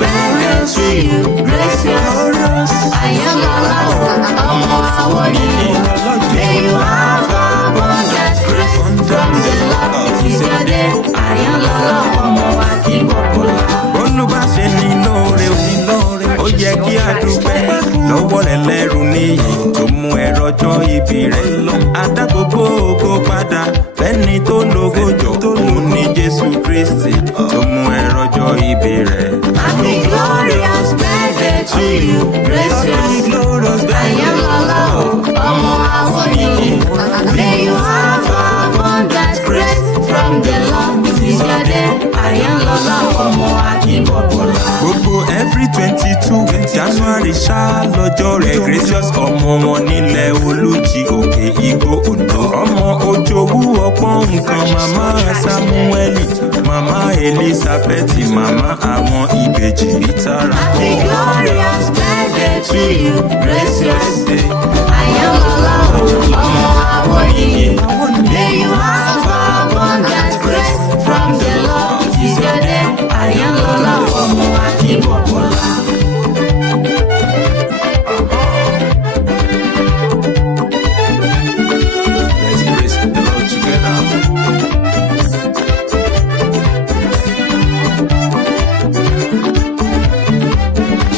birthday to you, gracious. Ayanlola, ọmọ Awoniyi. May you have abundant grace from the Lord. It is your day. Ayanlola, ọmọ Akínbọ̀bọ́lá. Olúbàṣe ni lóore ó yẹ kí a dúpẹ́ lọ́wọ́ rẹ̀ lẹ́rù níyì tó mú ẹ rọjọ́ ìbí rẹ̀. Adá gbogbo ògo padà fẹ́ni tó lógo jọ òun ní Jésù Kristi tó mú ẹ rọjọ́ ìbí rẹ̀. Happy glorious birthday to you, gracious. Ayanlola, ọmọ Awoniyi. May you have abundant grace from the Lord. It is your day. Ayanlola, ọmọ Akínbọ̀bọ́lá. Gbogbo every 22 January ṣá lọ́jọ́ rẹ̀ gracious ọmọ wọn nílẹ̀ olùjì òkè igbó Oǹdó. Ọmọ Òjòwú ọ̀pọ̀ nǹkan màmá Samueli màmá Elizabeth màmá àwọn ìbejì ìtara. Happy glorious birthday to you, gracious. Ayanlola, ọmọ Awoniyi. May you have abundant grace from the Lord. It is your day. Ayanlola, ọmọ Akínbọ̀bọ́lá. Let's praise the Lord together.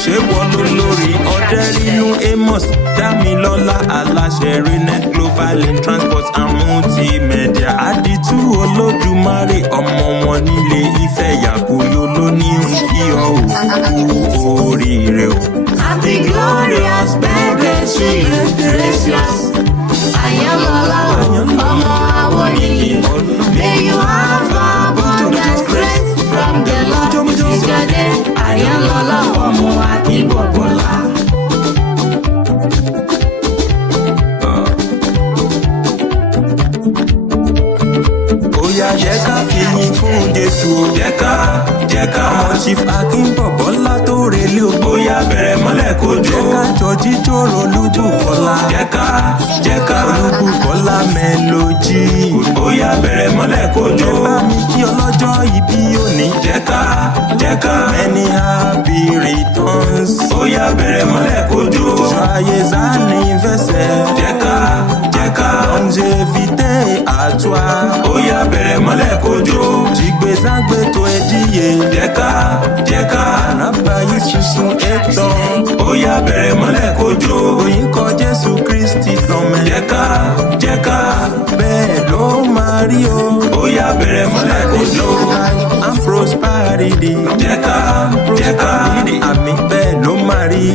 Ṣé wọ́n ló lórí Oderinu Amos Dámilọ́lá aláṣẹ Renet Global in Transport and Multimedia. Àdìtú Olódùmarè ọmọ wọn nílé Ifẹ̀ Yàgòyò ló ní kí ọ òkú oríire o. Happy glorious birthday to you, gracious. Ayanlola, ọmọ Awoniyi. May you have abundant grace from the Lord. It is your day. Ayanlola, ọmọ Akínbọ̀bọ́lá. Oya jẹ́ ká fìyìn fún Jésù o. Jẹ́ ká ọmọ Chief Akínbọ̀bọ́lá tó relé o. Oya bẹ̀rẹ̀ mọ́lẹ̀ kojú. Jẹ́ ká jọ jíjó Olúbùkọ́lá. Jẹ́ ká Olúbùkọ́lá mélòdì. Oya bẹ̀rẹ̀ mọ́lẹ̀ kojú. Ẹ bá mi kí ọlọ́jọ́ ìbí òní. Jẹ́ ká many happy returns. Oya bẹ̀rẹ̀ mọ́lẹ̀ kojú. Joyeux anniversaire. Jẹ́ ká longevité à toi. Oya bẹ̀rẹ̀ mọ́lẹ̀ kojú. Jìgbéságbé tó ẹdíye. Jẹ́ ká ànábàáyí sísun ètò. Oya bẹ̀rẹ̀ mọ́lẹ̀ kojú. Oyin kọ Jésù Kristi tọmẹ. Jẹ́ ká bẹ́ẹ̀ ló máa rí o. Oya bẹ̀rẹ̀ mọ́lẹ̀ kojú. And prosperity. Jẹ́ ká àmì bẹ́ẹ̀ ló máa rí.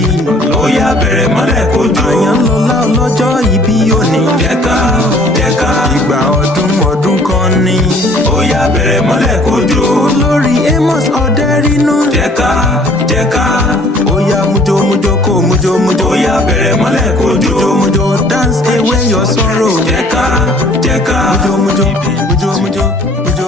Oya bẹ̀rẹ̀ mọ́lẹ̀ kojú. Ayanlola ọlọ́jọ́ ìbí òní. Jẹ́ ká ìgbà ọdún kan ní. Oya bẹ̀rẹ̀ mọ́lẹ̀ kojú. Olórí Amos Oderinu. Jẹ́ ká oya mujo kó mujo. Oya bẹ̀rẹ̀ mọ́lẹ̀ kojú. Mujo dance away your sorrow. Jẹ́ ká mujo.